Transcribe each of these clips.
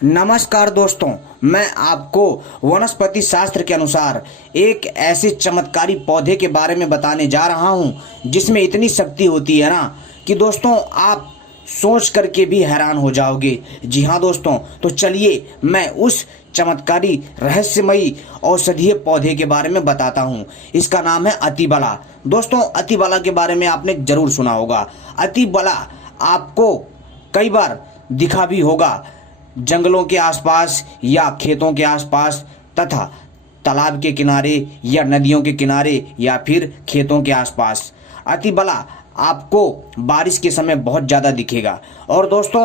नमस्कार दोस्तों, मैं आपको वनस्पति शास्त्र के अनुसार एक ऐसे चमत्कारी पौधे के बारे में बताने जा रहा हूं जिसमें इतनी शक्ति होती है ना कि दोस्तों आप सोच करके भी हैरान हो जाओगे। जी हाँ दोस्तों, तो चलिए मैं उस चमत्कारी रहस्यमयी औषधीय पौधे के बारे में बताता हूँ। इसका नाम है अतिबला। दोस्तों अतिबला के बारे में आपने जरूर सुना होगा। अतिबला आपको कई बार दिखा भी होगा जंगलों के आसपास या खेतों के आसपास तथा तालाब के किनारे या नदियों के किनारे या फिर खेतों के आसपास। अतिबला आपको बारिश के समय बहुत ज़्यादा दिखेगा और दोस्तों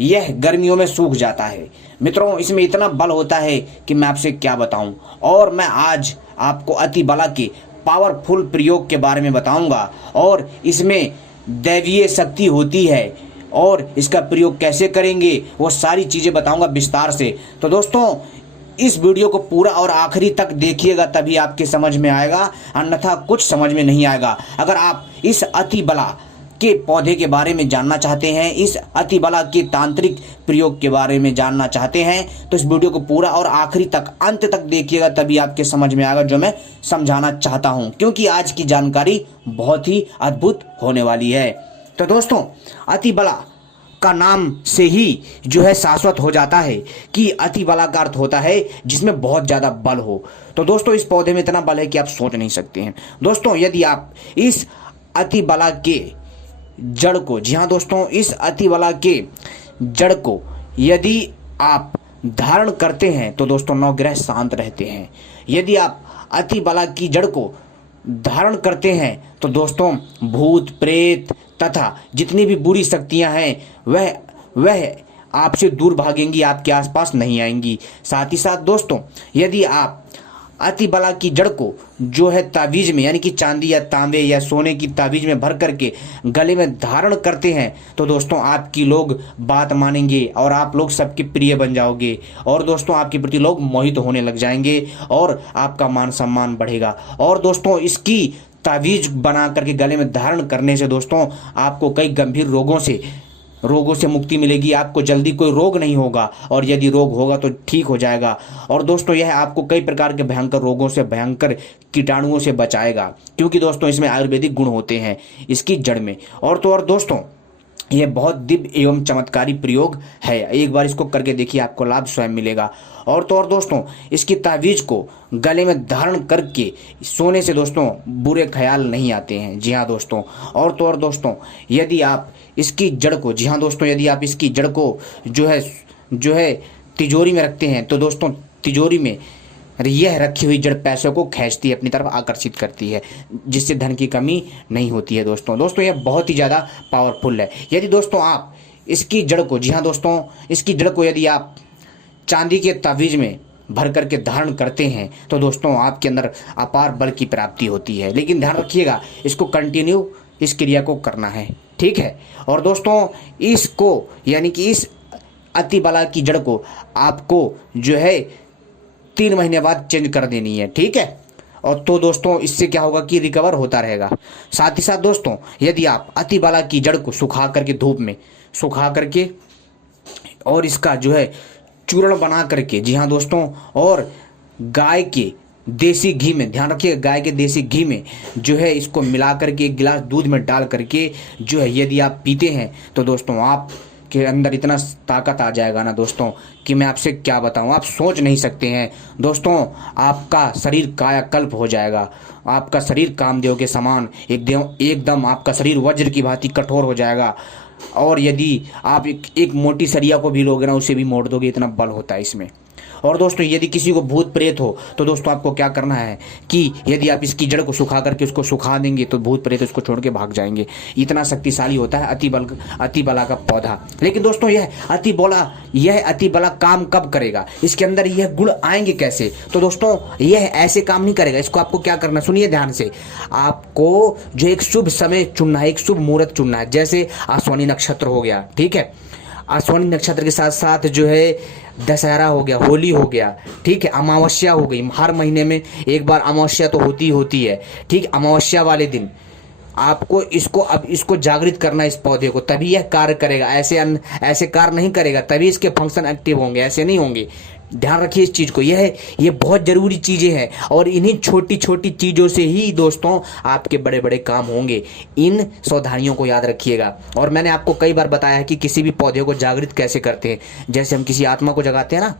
यह गर्मियों में सूख जाता है। मित्रों इसमें इतना बल होता है कि मैं आपसे क्या बताऊं। और मैं आज आपको अतिबला के पावरफुल प्रयोग के बारे में बताऊंगा और इसमें दैवीय शक्ति होती है और इसका प्रयोग कैसे करेंगे वो सारी चीज़ें बताऊंगा विस्तार से। तो दोस्तों इस वीडियो को पूरा और आखिरी तक देखिएगा, तभी आपके समझ में आएगा, अन्यथा कुछ समझ में नहीं आएगा। अगर आप इस अतिबला के पौधे के बारे में जानना चाहते हैं, इस अतिबला के तांत्रिक प्रयोग के बारे में जानना चाहते हैं, तो इस वीडियो को पूरा और आखिरी तक अंत तक देखिएगा, तभी आपके समझ में आएगा जो मैं समझाना चाहता हूँ, क्योंकि आज की जानकारी बहुत ही अद्भुत होने वाली है। तो दोस्तों अतिबला का नाम से ही जो है शाश्वत हो जाता है कि अतिबला का अर्थ होता है जिसमें बहुत ज़्यादा बल हो। तो दोस्तों इस पौधे में इतना बल है कि आप सोच नहीं सकते हैं। दोस्तों यदि आप इस अतिबला के जड़ को, जी हाँ दोस्तों, इस अतिबला के जड़ को यदि आप धारण करते हैं तो दोस्तों नवग्रह शांत रहते हैं। यदि आप अतिबला की जड़ को धारण करते हैं तो दोस्तों भूत प्रेत तथा जितनी भी बुरी शक्तियां हैं वह आपसे दूर भागेंगी, आपके आसपास नहीं आएंगी। साथ ही साथ दोस्तों यदि आप अतिबला की जड़ को जो है तावीज में, यानी कि चांदी या तांबे या सोने की तावीज में भर करके गले में धारण करते हैं तो दोस्तों आपकी लोग बात मानेंगे और आप लोग सबके प्रिय बन जाओगे और दोस्तों आपके प्रति लोग मोहित होने लग जाएंगे और आपका मान सम्मान बढ़ेगा। और दोस्तों इसकी तावीज बना करके गले में धारण करने से दोस्तों आपको कई गंभीर रोगों से मुक्ति मिलेगी। आपको जल्दी कोई रोग नहीं होगा और यदि रोग होगा तो ठीक हो जाएगा। और दोस्तों यह आपको कई प्रकार के भयंकर रोगों से, भयंकर कीटाणुओं से बचाएगा, क्योंकि दोस्तों इसमें आयुर्वेदिक गुण होते हैं इसकी जड़ में। और तो और दोस्तों यह बहुत दिव्य एवं चमत्कारी प्रयोग है। एक बार इसको करके देखिए, आपको लाभ स्वयं मिलेगा। और तो और दोस्तों इसकी तावीज को गले में धारण करके सोने से दोस्तों बुरे ख्याल नहीं आते हैं। जी हाँ दोस्तों। और तो और दोस्तों यदि आप इसकी जड़ को, जी हाँ दोस्तों, यदि आप इसकी जड़ को जो है तिजोरी में रखते हैं तो दोस्तों तिजोरी में यह रखी हुई जड़ पैसों को खींचती है, अपनी तरफ आकर्षित करती है, जिससे धन की कमी नहीं होती है। दोस्तों यह बहुत ही ज़्यादा पावरफुल है। यदि दोस्तों आप इसकी जड़ को, जी हाँ दोस्तों, इसकी जड़ को यदि आप चांदी के तावीज में भर करके धारण करते हैं तो दोस्तों आपके अंदर अपार बल की प्राप्ति होती है। लेकिन ध्यान रखिएगा, इसको कंटिन्यू इस क्रिया को करना है, ठीक है। और दोस्तों इसको, यानी कि इस अतिबला की जड़ को आपको जो है 3 महीने बाद चेंज कर देनी है, ठीक है। और तो दोस्तों इससे क्या होगा कि रिकवर होता रहेगा। साथ ही साथ दोस्तों यदि आप अतिबला की जड़ को सुखा करके, धूप में सुखा करके और इसका जो है चूर्ण बना करके, जी हाँ दोस्तों, और गाय के देसी घी में, ध्यान रखिएगा, गाय के देसी घी में जो है इसको मिला करके एक गिलास दूध में डाल करके जो है यदि आप पीते हैं तो दोस्तों आप के अंदर इतना ताकत आ जाएगा ना दोस्तों कि मैं आपसे क्या बताऊं, आप सोच नहीं सकते हैं। दोस्तों आपका शरीर कायाकल्प हो जाएगा, आपका शरीर कामदेव के समान एकदम आपका शरीर वज्र की भांति कठोर हो जाएगा। और यदि आप एक मोटी सरिया को भी लोगे ना, उसे भी मोड़ दोगे, इतना बल होता है इसमें। और दोस्तों यदि किसी को भूत प्रेत हो तो दोस्तों आपको क्या करना है कि यदि आप इसकी जड़ को सुखा करके उसको सुखा देंगे तो भूत प्रेत उसको छोड़ के भाग जाएंगे। इतना शक्तिशाली होता है अतिबला का पौधा। लेकिन दोस्तों यह अतिबला काम कब करेगा, इसके अंदर यह गुण आएंगे कैसे? तो दोस्तों यह ऐसे काम नहीं करेगा। इसको आपको क्या करना, सुनिए ध्यान से। आपको जो एक शुभ समय चुनना है, एक शुभ मुहूर्त चुनना है। जैसे आश्विनी नक्षत्र हो गया, ठीक है, आश्विनी नक्षत्र के साथ साथ जो है दशहरा हो गया, होली हो गया, ठीक है, अमावस्या हो गई। हर महीने में एक बार अमावस्या तो होती है, ठीक, अमावस्या वाले दिन आपको इसको जागृत करना है, इस पौधे को, तभी यह कार्य करेगा। ऐसे कार्य नहीं करेगा, तभी इसके फंक्शन एक्टिव होंगे, ऐसे नहीं होंगे। ध्यान रखिए इस चीज़ को, ये बहुत ज़रूरी चीज़ें हैं और इन्हीं छोटी छोटी चीज़ों से ही दोस्तों आपके बड़े बड़े काम होंगे। इन सावधानियों को याद रखिएगा। और मैंने आपको कई बार बताया है कि किसी भी पौधे को जागृत कैसे करते हैं। जैसे हम किसी आत्मा को जगाते हैं ना,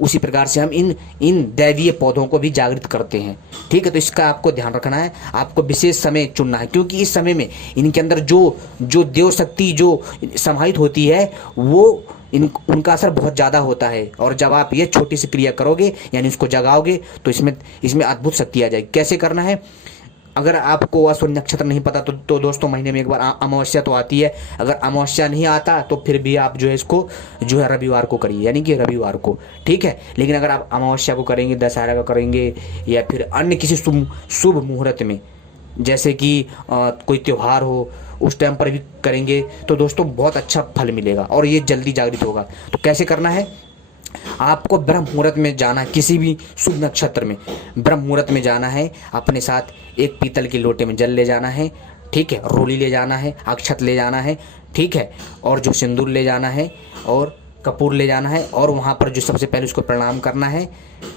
उसी प्रकार से हम इन दैवीय पौधों को भी जागृत करते हैं। ठीक है, तो इसका आपको ध्यान रखना है। आपको विशेष समय चुनना है, क्योंकि इस समय में इनके अंदर जो देव शक्ति जो समाहित होती है वो उनका असर बहुत ज़्यादा होता है। और जब आप ये छोटी सी क्रिया करोगे, यानी उसको जगाओगे, तो इसमें अद्भुत शक्ति आ जाएगी। कैसे करना है? अगर आपको अश्विन नक्षत्र नहीं पता तो दोस्तों महीने में एक बार अमावस्या तो आती है। अगर अमावस्या नहीं आता तो फिर भी आप जो है इसको जो है रविवार को करिए, यानी कि रविवार को। ठीक है, लेकिन अगर आप अमावस्या को करेंगे, दशहरा का करेंगे, या फिर अन्य किसी शुभ मुहूर्त में, जैसे कि कोई त्यौहार हो, उस टाइम पर भी करेंगे, तो दोस्तों बहुत अच्छा फल मिलेगा और ये जल्दी जागृत होगा। तो कैसे करना है? आपको ब्रह्म मुहूर्त में जाना है, किसी भी शुभ नक्षत्र में ब्रह्म मुहूर्त में जाना है। अपने साथ एक पीतल के लोटे में जल ले जाना है। ठीक है, रोली ले जाना है, अक्षत ले जाना है। ठीक है, और जो सिंदूर ले जाना है और कपूर ले जाना है, और वहाँ पर जो सबसे पहले उसको प्रणाम करना है,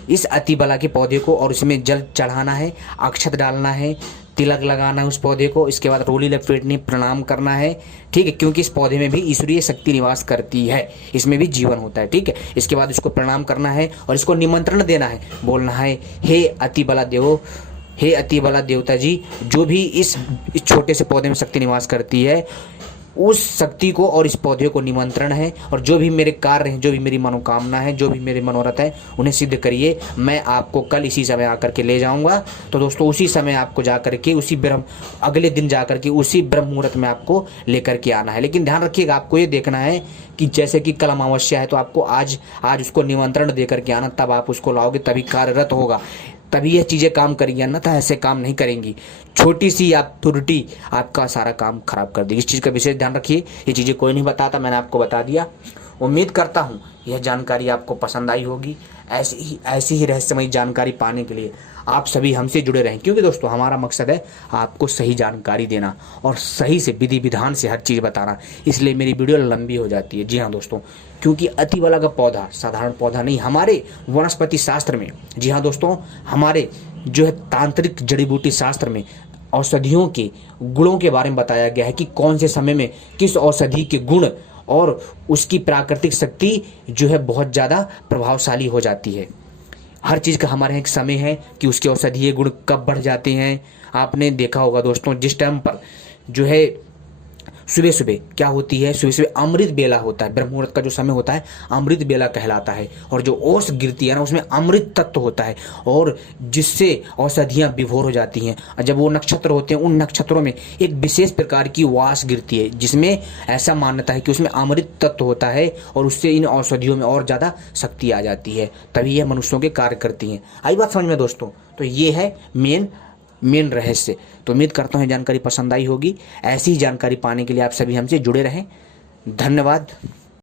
इस अतिबला के पौधे को, और उसमें जल चढ़ाना है, अक्षत डालना है, तिलक लगाना है उस पौधे को। इसके बाद रोली लपेटनी, प्रणाम करना है। ठीक है, क्योंकि इस पौधे में भी ईश्वरीय शक्ति निवास करती है, इसमें भी जीवन होता है। ठीक है, इसके बाद इसको प्रणाम करना है और इसको निमंत्रण देना है, बोलना है, हे अतिबला देवो, हे अतिबला देवता जी, जो भी इस छोटे से पौधे में शक्ति निवास करती है, उस शक्ति को और इस पौधे को निमंत्रण है, और जो भी मेरे कार्य हैं, जो भी मेरी मनोकामना है, जो भी मेरे मनोरथ है, उन्हें सिद्ध करिए। मैं आपको कल इसी समय आकर के ले जाऊंगा। तो दोस्तों उसी समय आपको जाकर के अगले दिन जाकर के उसी ब्रह्म मुहूर्त में आपको लेकर के आना है। लेकिन ध्यान रखिएगा, आपको ये देखना है कि जैसे कि कल अमावस्या है, तो आपको आज उसको निमंत्रण दे करके आना, तब आप उसको लाओगे, तभी कार्यरत होगा, तभी यह चीज़ें काम करेंगी, अन्यथा ऐसे काम नहीं करेंगी। छोटी सी आप त्रुटि आपका सारा काम खराब कर देगी। इस चीज़ का विशेष ध्यान रखिए। ये चीज़ें कोई नहीं बताता, मैंने आपको बता दिया। उम्मीद करता हूँ यह जानकारी आपको पसंद आई होगी। ऐसी ही रहस्यमयी जानकारी पाने के लिए आप सभी हमसे जुड़े रहें, क्योंकि दोस्तों हमारा मकसद है आपको सही जानकारी देना और सही से विधि विधान से हर चीज़ बताना। इसलिए मेरी वीडियो लंबी हो जाती है। जी हाँ दोस्तों, क्योंकि अतिबला का पौधा साधारण पौधा नहीं, हमारे वनस्पति शास्त्र में, जी हाँ दोस्तों, हमारे जो है तांत्रिक जड़ी बूटी शास्त्र में औषधियों के गुणों के बारे में बताया गया है कि कौन से समय में किस औषधि के गुण और उसकी प्राकृतिक शक्ति जो है बहुत ज़्यादा प्रभावशाली हो जाती है। हर चीज़ का हमारे यहाँ एक समय है कि उसके औषधीय गुण कब बढ़ जाते हैं। आपने देखा होगा दोस्तों, जिस टाइम पर जो है सुबह सुबह क्या होती है, सुबह सुबह अमृत बेला होता है, ब्रह्म मुहूर्त का जो समय होता है अमृत बेला कहलाता है, और जो ओस गिरती है ना उसमें अमृत तत्व होता है, और जिससे औषधियाँ विभोर हो जाती हैं। और जब वो नक्षत्र होते हैं, उन नक्षत्रों में एक विशेष प्रकार की वास गिरती है, जिसमें ऐसा मान्यता है कि उसमें अमृत तत्व होता है, और उससे इन औषधियों में और ज़्यादा शक्ति आ जाती है, तभी यह मनुष्यों के कार्य करती हैं। आई बात समझ में दोस्तों? तो ये है मेन रहस्य। तो उम्मीद करता हूँ जानकारी पसंद आई होगी। ऐसी ही जानकारी पाने के लिए आप सभी हमसे जुड़े रहें। धन्यवाद।